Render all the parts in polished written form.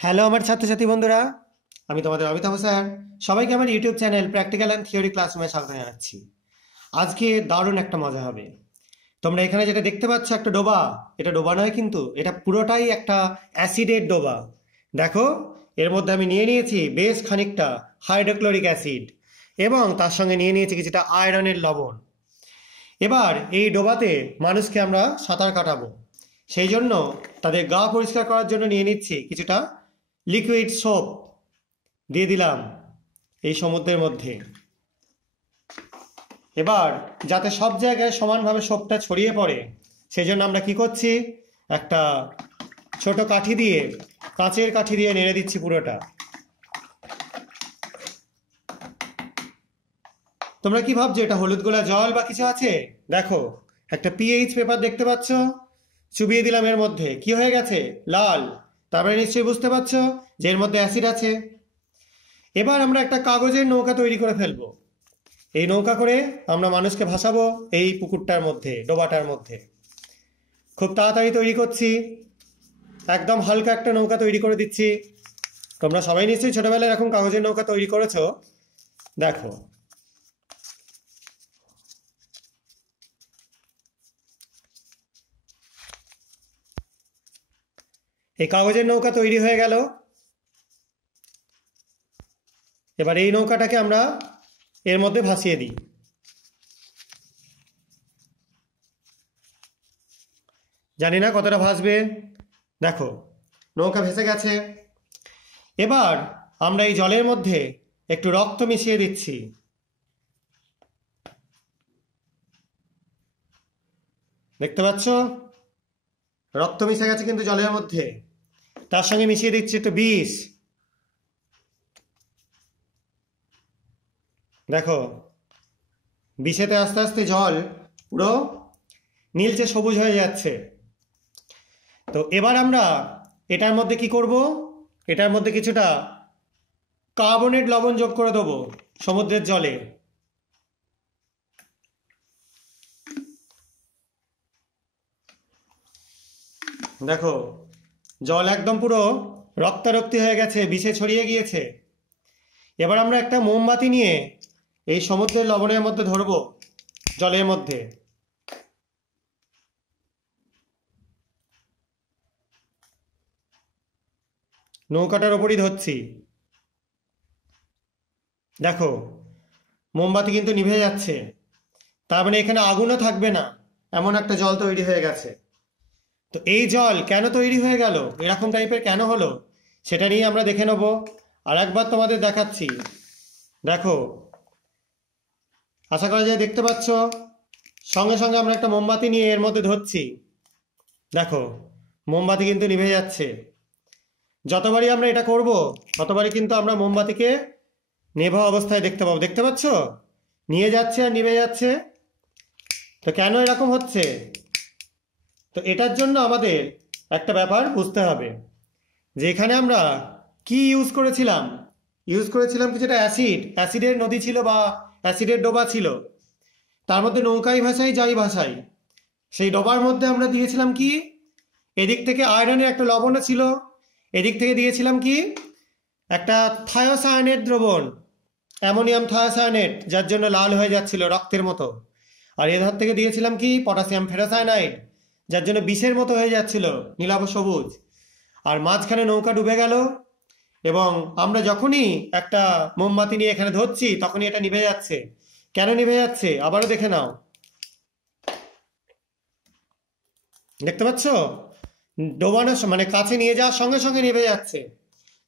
Hello আমার ছাত্রছাত্রী বন্ধুরা, আমি তোমাদের অমিতাভ স্যার। সবাইকে আমার YouTube channel practical and theory ক্লাসরুমে স্বাগত জানাচ্ছি। আজকে দারুণ একটা মজা হবে। তোমরা এখানে যেটা দেখতে পাচ্ছ একটা ডোবা, এটা ডোবা নয় কিন্তু এটা পুরোটাই একটা অ্যাসিডের ডোবা। দেখো, এর মধ্যে আমি নিয়ে নিয়েছি বেশ খানিকটা হাইড্রোক্লোরিক অ্যাসিড এবং তার সঙ্গে নিয়ে নিয়েছি কিছুটা আয়রনের লবণ। এবার এই ডোবাতে মানুষকে আমরা সাঁতার কাটাবো, সেই জন্য তাদের গা পরিষ্কার করার জন্য নিয়ে নিচ্ছি কিছুটা লিকুইড সোপ। দিয়ে দিলাম এই সমুদ্রের মধ্যে। এবার যাতে সব জায়গায় সমানভাবে সোপটা ছড়িয়ে পড়ে, সেই জন্য আমরা কি করছি, একটা ছোট কাঠি দিয়ে, কাঁচের কাঠি দিয়ে নেড়ে দিচ্ছি পুরোটা। তোমরা কি ভাবছো এটা হলুদ গোলা জল বা কিছু আছে? দেখো, একটা পিএইচ পেপার দেখতে পাচ্ছ, চুবিয়ে দিলাম এর মধ্যে, কি হয়ে গেছে? লাল। তারপরে নিশ্চয়ই বুঝতে পারছো যে এর মধ্যে অ্যাসিড আছে। এবার আমরা একটা কাগজের নৌকা তৈরি করে ফেলবো। এই নৌকা করে আমরা মানুষকে ভাসাবো এই পুকুরটার মধ্যে, ডোবাটার মধ্যে। খুব তাড়াতাড়ি তৈরি করছি, একদম হালকা একটা নৌকা তৈরি করে দিচ্ছি। তোমরা সবাই নিশ্চয়ই ছোটবেলায় এরকম কাগজের নৌকা তৈরি করেছো। দেখো, এই কাগজের নৌকা তৈরি হয়ে গেল। এবার এই নৌকাটাকে আমরা এর মধ্যে ভাসিয়ে দিই। জানি না কতটা ভাসবে। দেখো, নৌকা ভেসে গেছে। এবার আমরা এই জলের মধ্যে একটু রক্ত মিশিয়ে দিচ্ছি। দেখতে পাচ্ছ, রক্ত মিশে গেছে কিন্তু জলের মধ্যে। তার সঙ্গে মিশিয়ে দিচ্ছি একটু বিষ। দেখো, বিষেতে আস্তে আস্তে জল পুরো নীলচে সবুজ হয়ে যাচ্ছে। তো এবার আমরা এটার মধ্যে কি করব, এটার মধ্যে কিছুটা কার্বনেট লবণ যোগ করে দেবো সমুদ্রের জলে। দেখো, জল একদম পুরো রক্তারক্তি হয়ে গেছে, বিষে ছড়িয়ে গিয়েছে। এবার আমরা একটা মোমবাতি নিয়ে এই সমুদ্রের লবণের মধ্যে ধরবো, জলের মধ্যে। নৌকাটার ওপরই ধরছি। দেখো, মোমবাতি কিন্তু নিভে যাচ্ছে, তার মানে এখানে আগুনও থাকবে না, এমন একটা জল তৈরি হয়ে গেছে। তো এই জল কেন তৈরি হয়ে গেল, এরকম টাইপের কেন হলো, সেটা নিয়ে আমরা দেখে নেব। আর একবার তোমাদের দেখাচ্ছি। দেখো, আশা করা যায় দেখতে পাচ্ছ, সঙ্গে সঙ্গে আমরা একটা মোমবাতি নিয়ে এর মধ্যে ধরছি। দেখো, মোমবাতি কিন্তু নিভে যাচ্ছে। যতবারই আমরা এটা করব ততবারই কিন্তু আমরা মোমবাতিকে নেভা অবস্থায় দেখতে পাবো। দেখতে পাচ্ছ, নিয়ে যাচ্ছে আর নিভে যাচ্ছে। তো কেন এরকম হচ্ছে? তো এটার জন্য আমাদের একটা ব্যাপার বুঝতে হবে, যে এখানে আমরা কি ইউজ করেছিলাম কিছুটা অ্যাসিড, অ্যাসিডের নদী ছিল বা অ্যাসিডের ডোবা ছিল। তার মধ্যে নৌকাই ভাসাই যাই ভাসাই, সেই ডোবার মধ্যে আমরা দিয়েছিলাম কি, এদিক থেকে আয়রনের একটা লবণও ছিল, এদিক থেকে দিয়েছিলাম কি, একটা থায়োসায়ানেট দ্রবণ, অ্যামোনিয়াম থায়োসায়ানেট, যার জন্য লাল হয়ে যাচ্ছিল রক্তের মতো। আর এধার থেকে দিয়েছিলাম কি, পটাশিয়াম ফেরোসায়ানাইড, যার জন্য বিষের মতো হয়ে যাচ্ছিল নীলাভ সবুজ। আর মাঝখানে নৌকা ডুবে গেল, এবং আমরা যখনই একটা মোমবাতি নিয়ে এখানে ধরছি তখনই এটা নিভে যাচ্ছে। কেন নিভে যাচ্ছে আবারও দেখে নাও। দেখতে পাচ্ছ, ডোবানোর মানে কাছে নিয়ে যাওয়ার সঙ্গে সঙ্গে নিভে যাচ্ছে,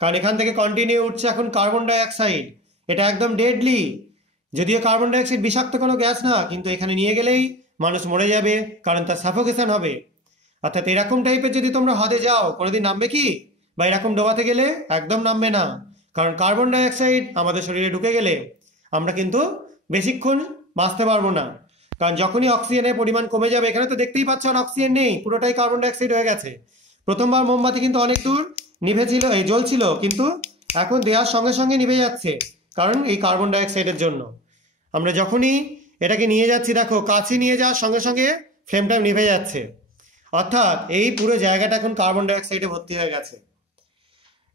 কারণ এখান থেকে কন্টিনিউ উঠছে এখন কার্বন ডাই অক্সাইড। এটা একদম ডেডলি। যদিও কার্বন ডাই অক্সাইড বিষাক্ত কোনো গ্যাস না, কিন্তু এখানে নিয়ে গেলেই মানুষ মরে যাবে, কারণ তার সাফোকেশন হবে। অর্থাৎ এরকম টাইপের যদি তোমরা হ্রদে যাও, কোনোদিন নামবে কি, বা এরকম ডোবাতে গেলে একদম নামবে না। কারণ কার্বন ডাই অক্সাইড আমাদের শরীরে ঢুকে গেলে আমরা কিন্তু বেশিক্ষণ বাঁচতে পারবো না। কারণ যখনই অক্সিজেনের পরিমাণ কমে যাবে, এখানে তো দেখতেই পাচ্ছ আর অক্সিজেন নেই, পুরোটাই কার্বন ডাই অক্সাইড হয়ে গেছে। প্রথমবার মোমবাতি কিন্তু অনেক দূর নিভেছিল, এই জ্বলছিল, কিন্তু এখন দেওয়ার সঙ্গে সঙ্গে নিভে যাচ্ছে, কারণ এই কার্বন ডাই অক্সাইডের জন্য। আমরা যখনই এটাকে নিয়ে যাচ্ছি, দেখো কাছে নিয়ে যাওয়ার সঙ্গে সঙ্গে ফ্লেমটা নিভে যাচ্ছে। অর্থাৎ এই পুরো জায়গাটা এখন কার্বন ডাই অক্সাইডে ভর্তি হয়ে গেছে।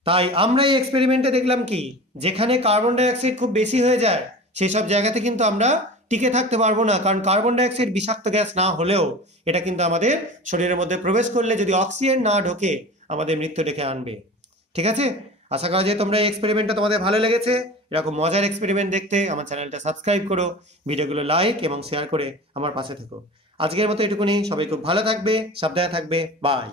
তাই আমরা এই এক্সপেরিমেন্টে দেখলাম কি, যেখানে কার্বন ডাই অক্সাইড খুব বেশি হয়ে যায় সেই সব জায়গাতে কিন্তু আমরা টিকে থাকতে পারবো না, কারণ কার্বন ডাই অক্সাইড বিষাক্ত গ্যাস না হলেও এটা কিন্তু আমাদের শরীরের মধ্যে প্রবেশ করলে যদি অক্সিজেন না ঢোকে আমাদের মৃত্যু ডেকে আনবে। ঠিক আছে, আশা করা যায় তোমরা এই এক্সপেরিমেন্টটা তোমাদের ভালো লেগেছে। এরকম মজার এক্সপেরিমেন্ট দেখতে আমার চ্যানেলটা সাবস্ক্রাইব করো, ভিডিওগুলো লাইক এবং শেয়ার করে আমার পাশে থেকো। আজকের মতো এটুকুনি, সবাই খুব ভালো থাকবে, সাবধানে থাকবে, বাই।